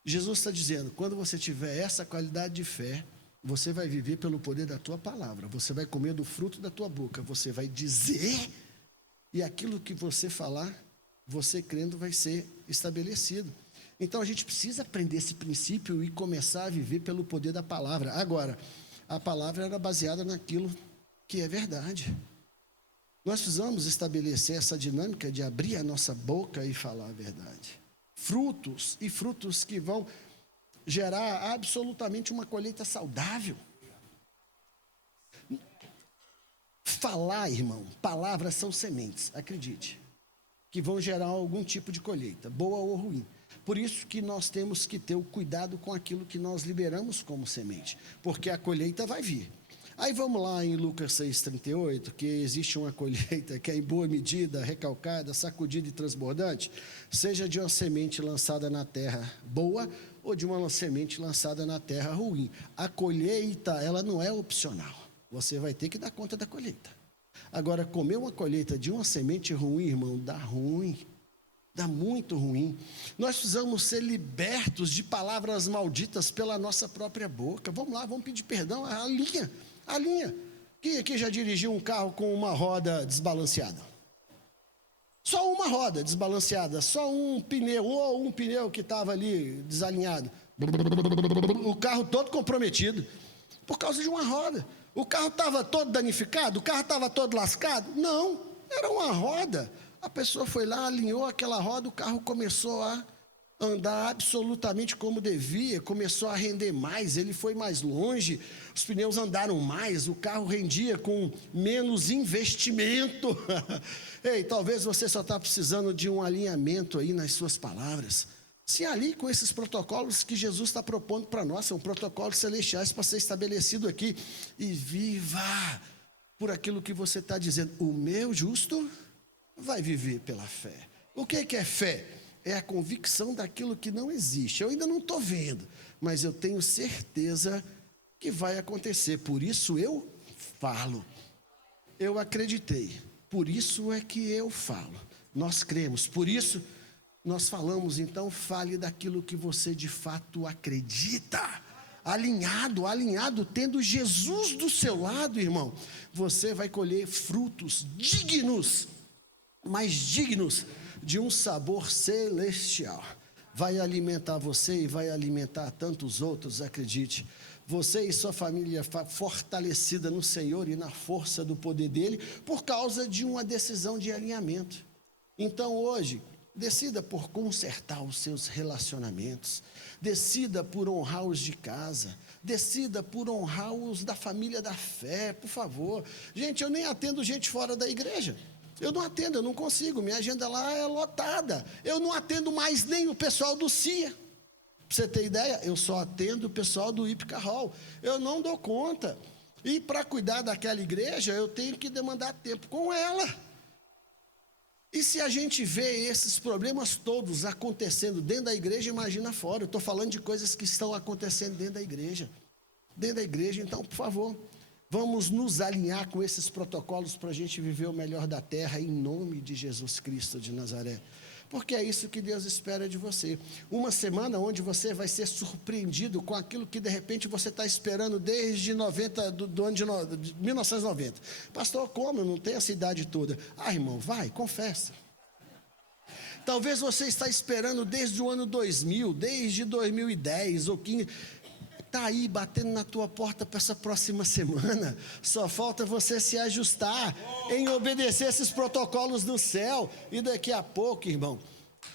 Jesus está dizendo, quando você tiver essa qualidade de fé, você vai viver pelo poder da tua palavra, você vai comer do fruto da tua boca, você vai dizer, e aquilo que você falar, você crendo vai ser estabelecido. Então a gente precisa aprender esse princípio e começar a viver pelo poder da palavra. Agora, a palavra era baseada naquilo que é verdade. Nós precisamos estabelecer essa dinâmica de abrir a nossa boca e falar a verdade. Frutos que vão gerar absolutamente uma colheita saudável. Falar, irmão, palavras são sementes, acredite, que vão gerar algum tipo de colheita, boa ou ruim. Por isso que nós temos que ter o cuidado com aquilo que nós liberamos como semente, porque a colheita vai vir. Aí vamos lá em Lucas 6,38, que existe uma colheita que é em boa medida, recalcada, sacudida e transbordante, seja de uma semente lançada na terra boa ou de uma semente lançada na terra ruim. A colheita, ela não é opcional. Você vai ter que dar conta da colheita. Agora, comer uma colheita de uma semente ruim, irmão, dá ruim. Dá muito ruim. Nós precisamos ser libertos de palavras malditas pela nossa própria boca. Vamos lá, vamos pedir perdão. A linha. Quem aqui já dirigiu um carro com uma roda desbalanceada? Só uma roda desbalanceada, só um pneu, ou um pneu que estava ali desalinhado. O carro todo comprometido, por causa de uma roda. O carro estava todo danificado? O carro estava todo lascado? Não, era uma roda. A pessoa foi lá, alinhou aquela roda, o carro começou a andar absolutamente como devia, começou a render mais, ele foi mais longe, os pneus andaram mais, o carro rendia com menos investimento. Ei, talvez você só está precisando de um alinhamento aí nas suas palavras. Se alinhe com esses protocolos que Jesus está propondo para nós, são protocolos celestiais para ser estabelecido aqui, e viva por aquilo que você está dizendo. O meu justo vai viver pela fé. O que é fé? É a convicção daquilo que não existe. Eu ainda não estou vendo, mas eu tenho certeza que vai acontecer. Por isso eu falo. Eu acreditei. Por isso é que eu falo. Nós cremos. Por isso nós falamos. Então fale daquilo que você de fato acredita. Alinhado, tendo Jesus do seu lado, irmão. Você vai colher frutos dignos, mais dignos de um sabor celestial. Vai alimentar você e vai alimentar tantos outros, acredite. Você e sua família fortalecida no Senhor e na força do poder dele, por causa de uma decisão de alinhamento. Então hoje, decida por consertar os seus relacionamentos, decida por honrar os de casa, decida por honrar os da família da fé, por favor. Gente, eu nem atendo gente fora da igreja. Eu não atendo, eu não consigo, minha agenda lá é lotada. Eu não atendo mais nem o pessoal do CIA. Para você ter ideia, eu só atendo o pessoal do Ípica Hall. Eu não dou conta. E para cuidar daquela igreja, eu tenho que demandar tempo com ela. E se a gente vê esses problemas todos acontecendo dentro da igreja, imagina fora. Eu estou falando de coisas que estão acontecendo dentro da igreja. Dentro da igreja, então, por favor, vamos nos alinhar com esses protocolos para a gente viver o melhor da terra, em nome de Jesus Cristo de Nazaré. porque é isso que Deus espera de você. Uma semana onde você vai ser surpreendido com aquilo que de repente você está esperando desde do ano de 1990. Pastor, como? Eu não tenho essa idade toda. Irmão, vai, confessa. Talvez você está esperando desde o ano 2000, desde 2010 ou 15. Está aí batendo na tua porta para essa próxima semana. Só falta você se ajustar em obedecer esses protocolos do céu. E daqui a pouco, irmão,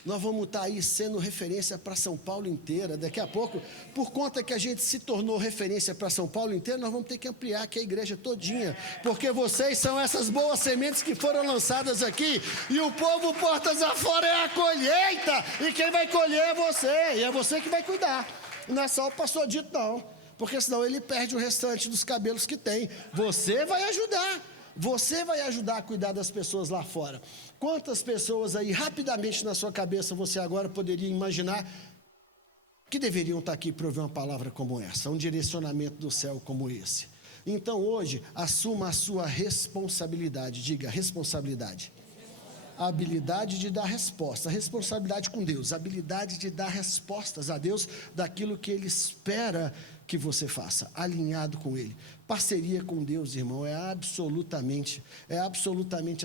nós vamos estar aí sendo referência para São Paulo inteira. Daqui a pouco, por conta que a gente se tornou referência para São Paulo inteira, nós vamos ter que ampliar aqui a igreja todinha, porque vocês são essas boas sementes que foram lançadas aqui, e o povo portas afora é a colheita, e quem vai colher é você, e é você que vai cuidar. Não é só o pastor Dito, não, porque senão ele perde o restante dos cabelos que tem. Você vai ajudar. Você vai ajudar a cuidar das pessoas lá fora. Quantas pessoas aí, rapidamente na sua cabeça, você agora poderia imaginar que deveriam estar aqui para ouvir uma palavra como essa, um direcionamento do céu como esse? Então hoje, assuma a sua responsabilidade. Diga, responsabilidade. A habilidade de dar resposta, a responsabilidade com Deus, a habilidade de dar respostas a Deus daquilo que Ele espera que você faça, alinhado com Ele. Parceria com Deus, irmão, é absolutamente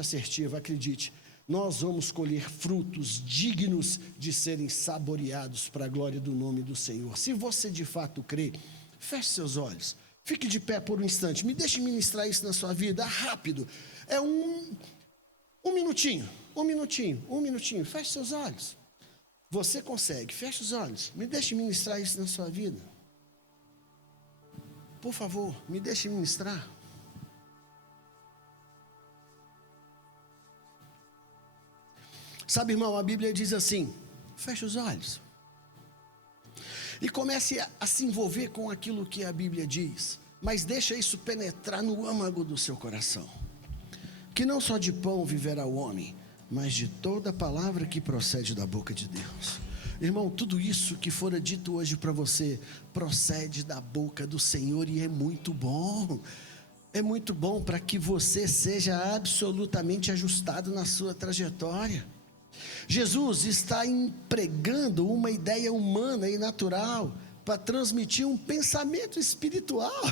assertiva, acredite. Nós vamos colher frutos dignos de serem saboreados para a glória do nome do Senhor. Se você de fato crê, feche seus olhos, fique de pé por um instante, me deixe ministrar isso na sua vida, rápido, é um minutinho, feche seus olhos. Você consegue, feche os olhos, me deixe ministrar isso na sua vida. Por favor, me deixe ministrar. Sabe, irmão, a Bíblia diz assim, feche os olhos. E comece a se envolver com aquilo que a Bíblia diz, mas deixa isso penetrar no âmago do seu coração. Que não só de pão viverá o homem, mas de toda palavra que procede da boca de Deus. Irmão, tudo isso que fora dito hoje para você, procede da boca do Senhor e é muito bom. É muito bom para que você seja absolutamente ajustado na sua trajetória. Jesus está empregando uma ideia humana e natural para transmitir um pensamento espiritual.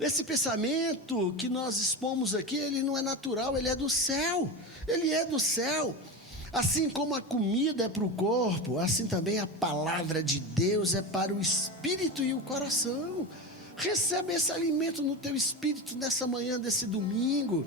Esse pensamento que nós expomos aqui, ele não é natural, ele é do céu. Ele é do céu. Assim como a comida é para o corpo, assim também a palavra de Deus é para o espírito e o coração. Recebe esse alimento no teu espírito nessa manhã desse domingo.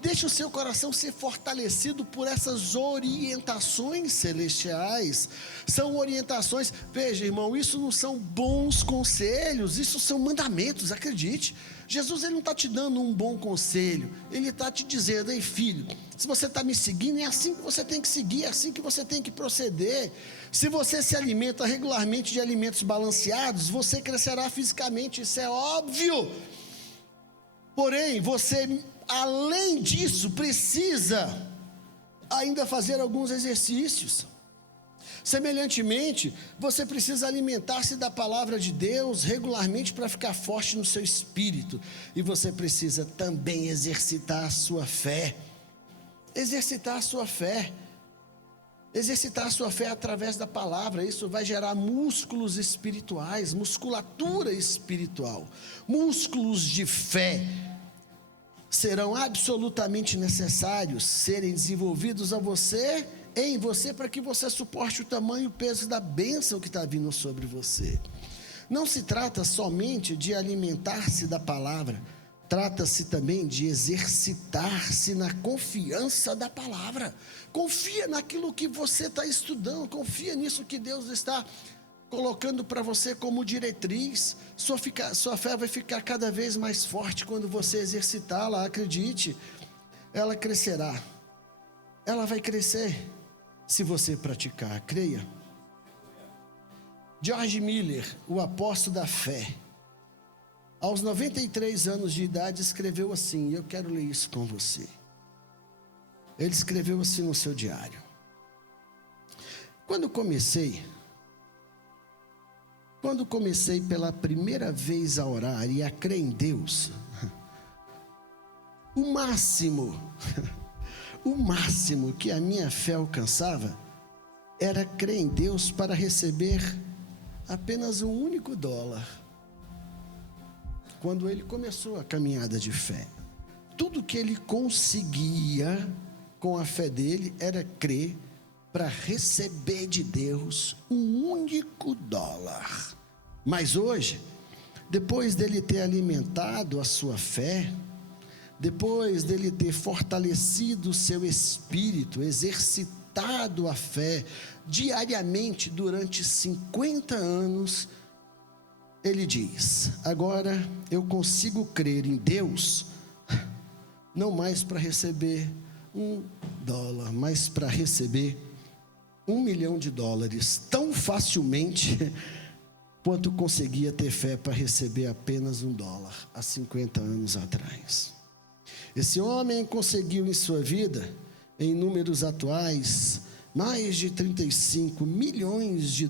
Deixa o seu coração ser fortalecido por essas orientações celestiais. São orientações, veja, irmão, isso não são bons conselhos, isso são mandamentos, acredite. Jesus, ele não está te dando um bom conselho, ele está te dizendo, ei filho, se você está me seguindo, é assim que você tem que seguir, é assim que você tem que proceder. Se você se alimenta regularmente de alimentos balanceados, você crescerá fisicamente, isso é óbvio. Porém, você, além disso, precisa ainda fazer alguns exercícios. Semelhantemente, você precisa alimentar-se da palavra de Deus regularmente para ficar forte no seu espírito. E você precisa também exercitar a sua fé. Exercitar a sua fé. Exercitar a sua fé através da palavra. Isso vai gerar músculos espirituais, musculatura espiritual. Músculos de fé serão absolutamente necessários serem desenvolvidos em você, para que você suporte o tamanho e o peso da bênção que está vindo sobre você. Não se trata somente de alimentar-se da palavra, trata-se também de exercitar-se na confiança da palavra. Confia naquilo que você está estudando, confia nisso que Deus está colocando para você como diretriz. Sua fé vai ficar cada vez mais forte quando você exercitá-la, acredite. Ela crescerá, ela vai crescer se você praticar, creia. George Miller, o apóstolo da fé, aos 93 anos de idade, escreveu assim, eu quero ler isso com você. Ele escreveu assim no seu diário: quando comecei pela primeira vez a orar e a crer em Deus, o máximo que a minha fé alcançava era crer em Deus para receber apenas um único dólar. Quando ele começou a caminhada de fé, tudo que ele conseguia com a fé dele era crer para receber de Deus um único dólar. Mas hoje, depois dele ter alimentado a sua fé, depois dele ter fortalecido o seu espírito, exercitado a fé diariamente durante 50 anos, ele diz: agora eu consigo crer em Deus, não mais para receber $1, mas para receber $1 milhão, tão facilmente quanto conseguia ter fé para receber apenas $1 há 50 anos atrás. Esse homem conseguiu em sua vida, em números atuais, mais de $35 milhões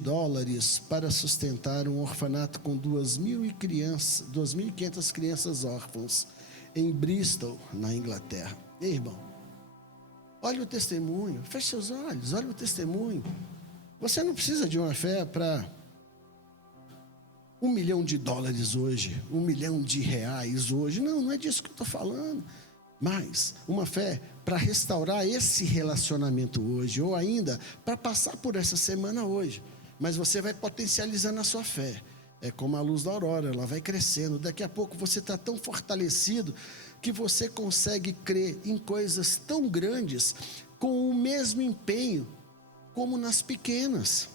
para sustentar um orfanato com 2.500 crianças órfãs em Bristol, na Inglaterra. Ei, irmão, olha o testemunho, feche seus olhos, olha o testemunho. Você não precisa de uma fé para $1 milhão hoje, R$1 milhão hoje. Não é disso que eu estou falando. Mas uma fé para restaurar esse relacionamento hoje, ou ainda para passar por essa semana hoje. Mas você vai potencializando a sua fé. É como a luz da aurora, ela vai crescendo. Daqui a pouco você está tão fortalecido que você consegue crer em coisas tão grandes com o mesmo empenho como nas pequenas,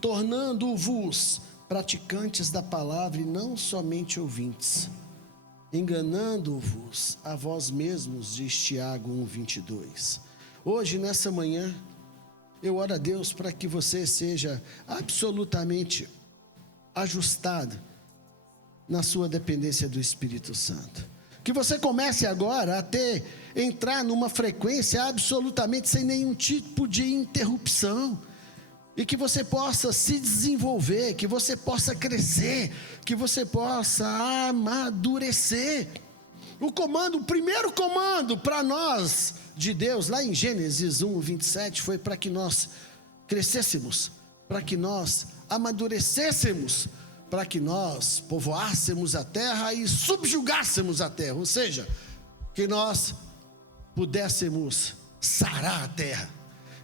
tornando-vos praticantes da palavra e não somente ouvintes, enganando-vos a vós mesmos, diz Tiago 1:22. Hoje, nessa manhã, eu oro a Deus para que você seja absolutamente ajustado na sua dependência do Espírito Santo. Que você comece agora a entrar numa frequência absolutamente sem nenhum tipo de interrupção. E que você possa se desenvolver, que você possa crescer, que você possa amadurecer. O primeiro comando para nós de Deus, lá em Gênesis 1:27, foi para que nós crescêssemos, para que nós amadurecêssemos, para que nós povoássemos a terra e subjugássemos a terra, ou seja, que nós pudéssemos sarar a terra.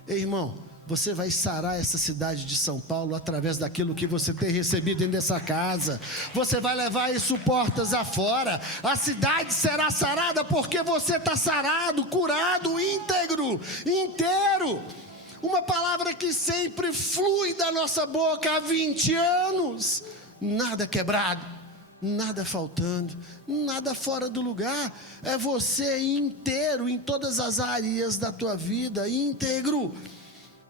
Ei, irmão, você vai sarar essa cidade de São Paulo através daquilo que você tem recebido dentro dessa casa. Você vai levar isso portas afora. A cidade será sarada porque você está sarado, curado, íntegro, inteiro. Uma palavra que sempre flui da nossa boca há 20 anos. Nada quebrado, nada faltando, nada fora do lugar. É você inteiro em todas as áreas da tua vida, íntegro.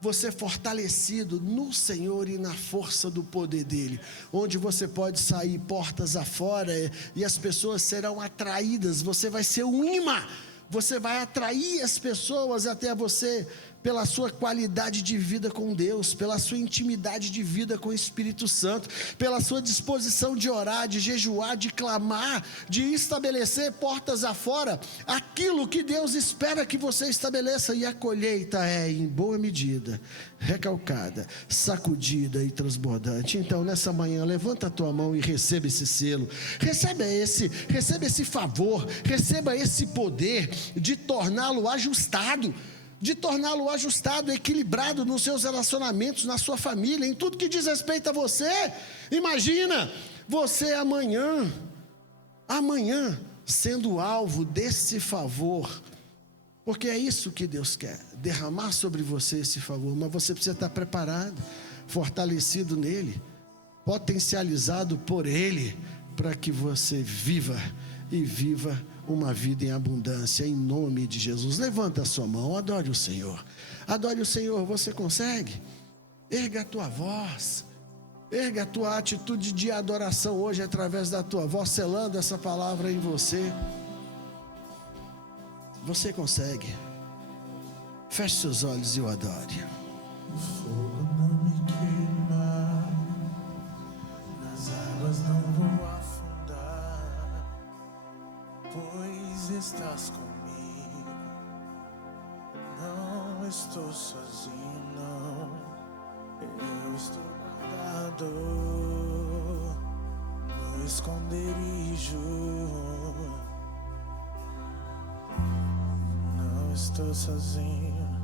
Você fortalecido no Senhor e na força do poder dEle, onde você pode sair portas afora e as pessoas serão atraídas. Você vai ser um imã, você vai atrair as pessoas até você pela sua qualidade de vida com Deus, pela sua intimidade de vida com o Espírito Santo, pela sua disposição de orar, de jejuar, de clamar, de estabelecer portas afora, aquilo que Deus espera que você estabeleça. E a colheita é em boa medida, recalcada, sacudida e transbordante. Então, nessa manhã, levanta a tua mão e receba esse selo, receba esse favor, receba esse poder de torná-lo ajustado, equilibrado nos seus relacionamentos, na sua família, em tudo que diz respeito a você. Imagina você amanhã sendo alvo desse favor, porque é isso que Deus quer, derramar sobre você esse favor. Mas você precisa estar preparado, fortalecido nele, potencializado por ele, para que você viva uma vida em abundância, em nome de Jesus. Levanta a sua mão, adore o Senhor, você consegue? Erga a tua voz, erga a tua atitude de adoração hoje, através da tua voz, selando essa palavra em você. Você consegue? Feche seus olhos e o adore. O fogo não me queima, nas águas não vou afundar, pois estás comigo, não estou sozinho, não. no esconderijo. Não estou sozinho.